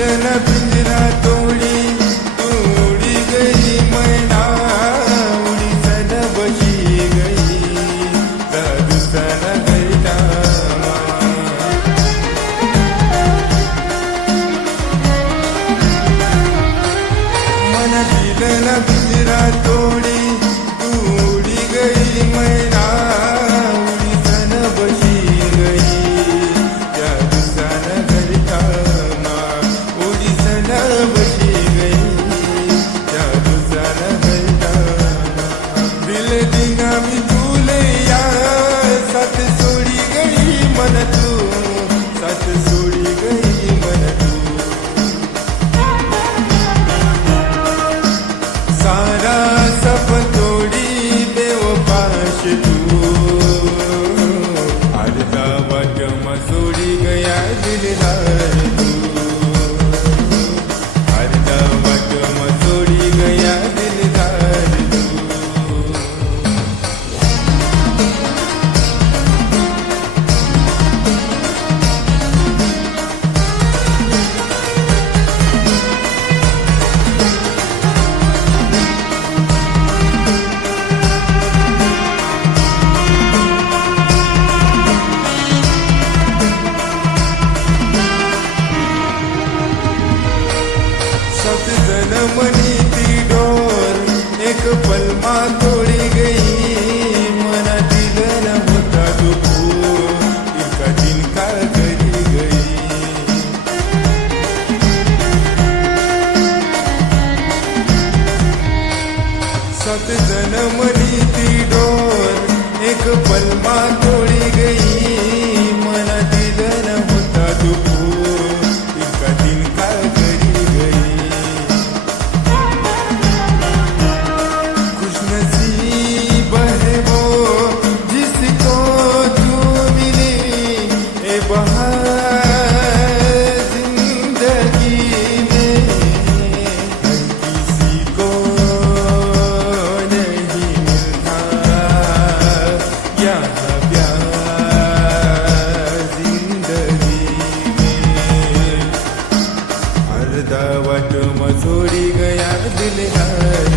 मिलन पिंजरा तोड़ी तू उड़ी गई मैना उड़ी सन बची गई दादू सन गईला मन मिलन पिंजरा तोड़ी तू उड़ी गई मैना उड़ी सन बची गई दादू सन गईला उड़ी सन बची गई दादू सन गईला दिल दिंगा मी तुले या साथ सोडी गई मन तू साथ सोडी गई मन तू सारा सपन तोडी बेवफाश तू अर्धा वाट सोडी गया दिलदार तू अर्धा वाट सोडी गया दिलदार तू सत जनमनी ती डोर एक पल मा तोड़ी गई मना दिल न होता दुखू इनका दिन का करी गई सत जनमनी ती डोर एक पल मा तोड़ी गई मना दिल न होता दुखू इनका दिन का करी गई खुशनसीब है वो जिसको तू मिली ए बहार जिंदगी में हर किसी को नहीं मिलता यहाँ प्यार जिंदगी में अर्धा वाट सोडी गया दिलदार